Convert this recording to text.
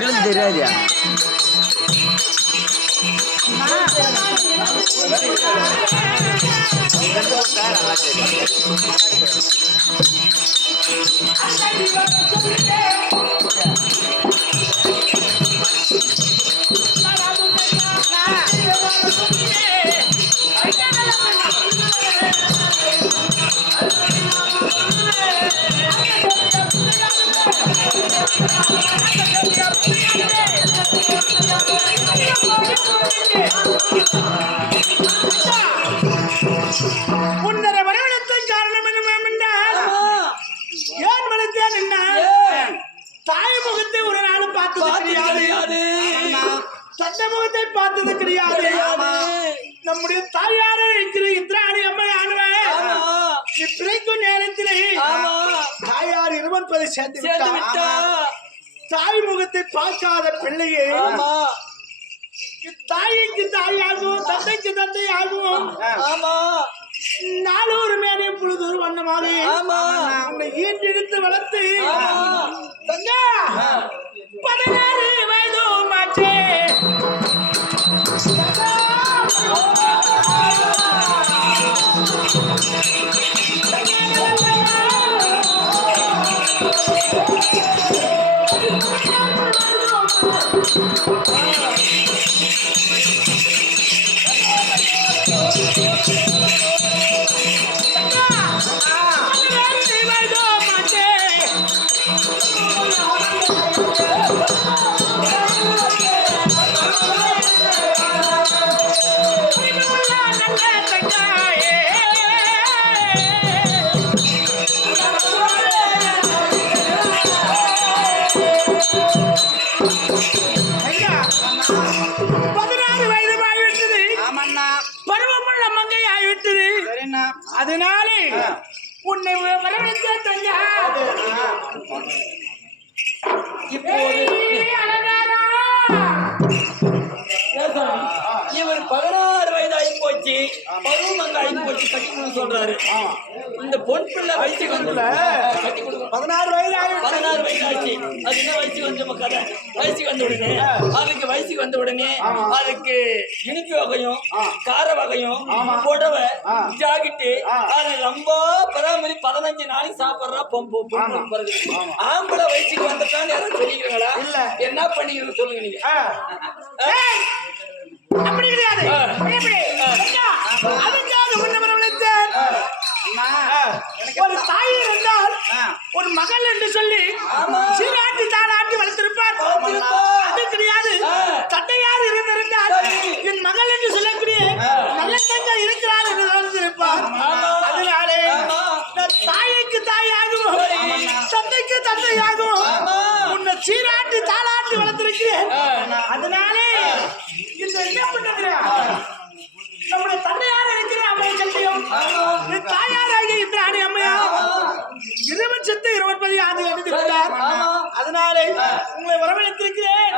உங்களுக்கு தெரியாதியா? உன்னரை வரவழைத்த காரணம் என்னவென்றால் ஏன் வளர்த்தேன் என்ன தாய் முகத்தை ஒரு நாளும் பார்த்தது கிடையாது, தந்தை முகத்தை பார்த்தது கிடையாது. நம்முடைய தாயாரே இருக்கிற இந்திராணி அம்மையானவன் நீ பிழைக்கும் நேரத்திலே தாயார் 20 சேர்ந்து விட்டா. தாய் முகத்தை பார்க்காத பிள்ளையே தாய்க்கு தாயாகவும் தந்தைக்கு தந்தையாகவும் நாளொரு மேலே பொழுது ஒரு வண்ணமாக உன்னை ஈண்டெடுத்து வளர்த்து தங்கா 16 வயதும் ஆச்சே. அதனாலே உன்னை வரவழைத்த தஞ்சா இவர் 16 வயது ஆகி போச்சு, பருவம் அங்க ஆகி போச்சு, கட்டிக்கணும்னு சொல்றாரு. இந்த பொன் பிள்ளை வயசுக்கு வந்து 16 வயது 16 வயது ஆச்சு. அது என்ன வயசுக்கு வந்து கதை வயசுக்கு வந்த உடனே வயசுக்கு வந்த உடனே அதுக்கு இனிப்பு வகையும் கார வகையும் புடவை ஜாக்கெட்டு அது ரொம்ப பராமரி 15 நாளைக்கு சாப்பிடுறா பொம்பு பிறகு ஆம்பளை வயசுக்கு வந்துட்டான்னு யாரும் சொல்லிக்கிறீங்களா? இல்ல என்ன பண்ணிக்கிறீங்க சொல்லுங்க நீங்க. அப்படி கிடையாது. அதுக்காக உன்னை வரவழைத்தேன். ஒரு தாய் இருந்தால் ஒரு மகள் என்று சொல்லி சீராட்டி தாளாட்டி வளர்த்திருப்பார். அது கிடையாது. தந்தையார் இருந்திருந்தால் என் மகள் என்று சொல்லக்கூடிய நல்ல தந்தை இருக்கிறார் என்று வளர்த்திருப்பார். அதனாலே தாய்க்கு தாயாகவும் தந்தைக்கு தந்தையாகவும் உன்னை சீராட்டி தாளாட்டி வளர்த்திருக்கிறேன். அதனாலே இந்த என்ன பண்ணுகிற நம்முடைய தந்தையார் இருக்கிற அம்மையை சொல்லியும் தாயாராகிய இந்திராணி அம்மையா 20 ஆண்டு அடைந்து விட்டார். அதனாலே உங்களை வரவழைத்திருக்கிறேன்.